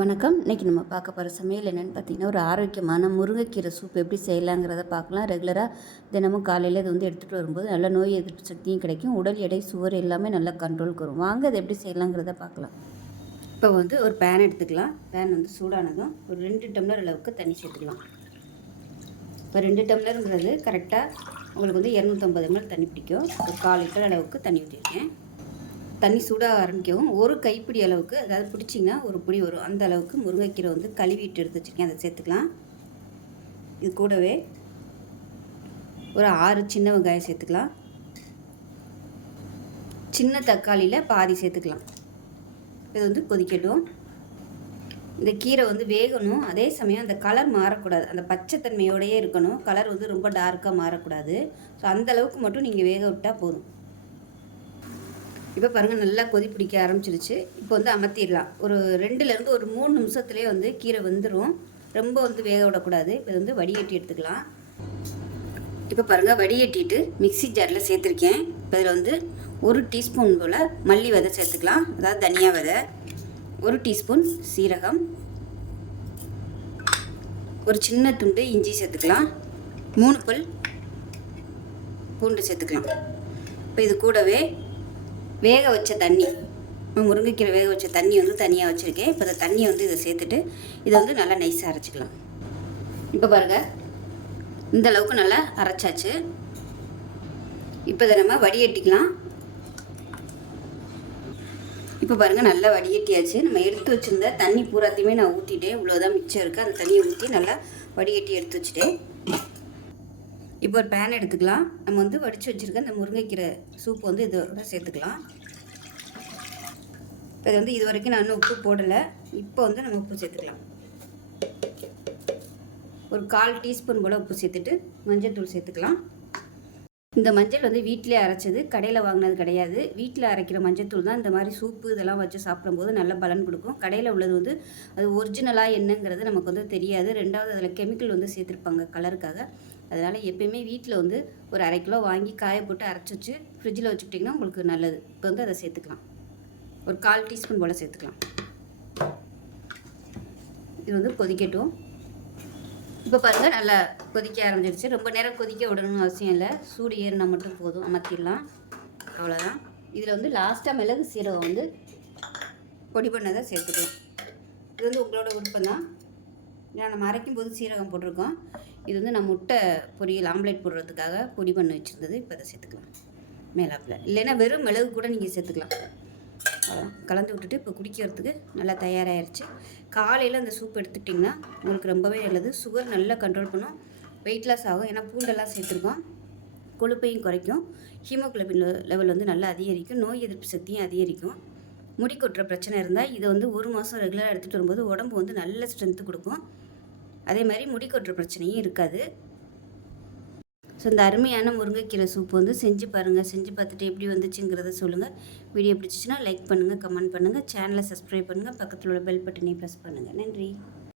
வணக்கம். இன்றைக்கி நம்ம பார்க்க போகிற சமையல் என்னென்னு பார்த்தீங்கன்னா, ஒரு ஆரோக்கியமான முருங்கைக்கீரை சூப் எப்படி செய்யலாங்கிறத பார்க்கலாம். ரெகுலராக தினமும் காலையில் இது எடுத்துகிட்டு வரும்போது நல்ல நோய் எதிர்ப்பு சக்தியும் கிடைக்கும். உடல் எடை, சுவர் எல்லாமே நல்லா கண்ட்ரோலுக்கு வரும். வாங்க அது எப்படி செய்யலாங்கிறத பார்க்கலாம். இப்போ ஒரு பேன் எடுத்துக்கலாம். பேன் சூடானதும் ஒரு 2 டம்ளர் அளவுக்கு தண்ணி சேர்த்துக்கலாம். இப்போ 2 டம்ளருங்கிறது கரெக்டாக உங்களுக்கு 250 ml தண்ணி பிடிக்கும். ஒரு 1/4 லிட்டர் அளவுக்கு தண்ணி ஊற்றிருக்கேன். தண்ணி சூடாக ஆரம்பிக்கவும் ஒரு கைப்பிடி அளவுக்கு, அதாவது பிடிச்சிங்கன்னா ஒரு பிடி வரும், அந்த அளவுக்கு முருங்கைக்கீரை கழுவிட்டு எடுத்து வச்சுருக்கேன். அதை சேர்த்துக்கலாம். இது கூடவே ஒரு 6 சின்ன வெங்காயம் சேர்த்துக்கலாம். சின்ன தக்காளியில் பாதி சேர்த்துக்கலாம். இது கொதிக்கட்டும். இந்த கீரை வேகணும். அதே சமயம் அந்த கலர் மாறக்கூடாது. அந்த பச்சைத்தன்மையோடையே இருக்கணும். கலர் ரொம்ப டார்க்காக மாறக்கூடாது. ஸோ அந்தளவுக்கு மட்டும் நீங்கள் வேக விட்டால் போதும். இப்போ பாருங்கள், நல்லா கொதி பிடிக்க ஆரம்பிச்சிருச்சு. இப்போ அமர்த்திடலாம். ஒரு 2லேருந்து ஒரு 3 நிமிஷத்துலேயே கீரை வெந்துடும். ரொம்ப வேக விடக்கூடாது. இப்போ வடிகட்டி எடுத்துக்கலாம். இப்போ பாருங்கள், வடிகட்டிட்டு மிக்ஸி ஜாரில் சேர்த்துருக்கேன். இப்போ இதில் 1 டீஸ்பூன் போல் மல்லி விதை சேர்த்துக்கலாம், அதாவது தனியா விதை. 1 டீஸ்பூன் சீரகம், ஒரு சின்ன துண்டு இஞ்சி சேர்த்துக்கலாம். 3 பல் பூண்டு சேர்த்துக்கலாம். இப்போ இது கூடவே வேக வச்ச தண்ணி, முருங்கைக்கீரை வேக வச்ச தண்ணி தனியாக வச்சுருக்கேன். இப்போ இந்த தண்ணியை இதை சேர்த்துட்டு இதை நல்லா நைஸாக அரைச்சிக்கலாம். இப்போ பாருங்கள், இந்த அளவுக்கு நல்லா அரைச்சாச்சு. இப்போ இதை நம்ம வடிகட்டிக்கலாம். இப்போ பாருங்கள், நல்லா வடிகட்டியாச்சு. நம்ம எடுத்து வச்சுருந்த தண்ணி பூராத்தையுமே நான் ஊற்றிட்டேன். இவ்வளோதான் மிச்சம் இருக்குது. அந்த தண்ணியை ஊற்றி நல்லா வடிகட்டி எடுத்து வச்சுட்டேன். இப்போ ஒரு பேன் எடுத்துக்கலாம். நம்ம வடித்து வச்சுருக்க இந்த முருங்கைக்கீரை சூப் இதோட சேர்த்துக்கலாம். இப்போ இது வரைக்கும் நான் உப்பு போடலை. இப்போ நம்ம உப்பு சேர்த்துக்கலாம். ஒரு 1/4 டீஸ்பூன் போல் உப்பு சேர்த்துட்டு மஞ்சள் தூள் சேர்த்துக்கலாம். இந்த மஞ்சள் வீட்டிலே அரைச்சது, கடையில் வாங்கினது கிடையாது. வீட்டில் அரைக்கிற மஞ்சள் தூள் தான் இந்த மாதிரி சூப்பு இதெல்லாம் வச்சு சாப்பிடும்போது நல்ல பலன் கொடுக்கும். கடையில் உள்ளது அது ஒரிஜினலாக என்னங்கிறது நமக்கு தெரியாது. 2வது அதில் கெமிக்கல் சேர்த்துருப்பாங்க கலருக்காக. அதனால் எப்பயுமே வீட்டில் ஒரு 1/2 கிலோ வாங்கி காய போட்டு அரைச்சி வச்சு ஃப்ரிட்ஜில் வச்சுக்கிட்டிங்கன்னா உங்களுக்கு நல்லது. இப்போ அதை சேர்த்துக்கலாம். ஒரு 1/4 டீஸ்பூன் போல் சேர்த்துக்கலாம். இது கொதிக்கட்டும். இப்போ பாருங்கள், நல்லா கொதிக்க ஆரம்பிச்சிருச்சு. ரொம்ப நேரம் கொதிக்க விடணும்னு அவசியம் இல்லை. சூடு ஏறினா மட்டும் போதும், அமர்த்திடலாம். அவ்வளோதான். இதில் லாஸ்ட்டாக மிளகு சீரகம் பொடி பண்ணதை சேர்த்துக்கலாம். இது உங்களோட விருப்பம் தான். ஏன்னா நம்ம அரைக்கும் போது சீரகம் போட்டிருக்கோம். இது நான் முட்டை பொரியல் ஆம்லேட் போடுறதுக்காக பொடி பண்ணி வச்சுருந்தது. இப்போ அதை சேர்த்துக்கலாம் மேலாப்பில். இல்லைன்னா வெறும் மிளகு கூட நீங்கள் சேர்த்துக்கலாம். கலந்து விட்டுட்டு இப்போ குடிக்கிறதுக்கு நல்லா தயாராகிடுச்சு. காலையில் அந்த சூப் எடுத்துக்கிட்டிங்கன்னா உங்களுக்கு ரொம்பவே நல்லது. சுகர் நல்லா கண்ட்ரோல் பண்ணும். வெயிட் லாஸ் ஆகும். ஏன்னா பூண்டெல்லாம் சேர்த்துருக்கோம். கொழுப்பையும் குறைக்கும். ஹீமோகுளோபின் லெவல் நல்லா அதிகரிக்கும். நோய் எதிர்ப்பு சக்தியும் அதிகரிக்கும். முடி கொட்டுற பிரச்சனை இருந்தால் இதை 1 மாதம் ரெகுலராக எடுத்துகிட்டு வரும்போது உடம்பு நல்ல ஸ்ட்ரென்த்து கொடுக்கும். அதே மாதிரி முடி கொட்டுற பிரச்சனையும் இருக்காது. ஸோ இந்த அருமையான முருங்கைக்கீரை சூப் செஞ்சு பாருங்கள். செஞ்சு பார்த்துட்டு எப்படி வந்துச்சுங்கிறத சொல்லுங்கள். வீடியோ பிடிச்சிச்சின்னா லைக் பண்ணுங்கள், கமெண்ட் பண்ணுங்கள், சேனலை சப்ஸ்கிரைப் பண்ணுங்கள், பக்கத்தில் உள்ள பெல் பட்டனையும் ப்ரெஸ் பண்ணுங்கள். நன்றி.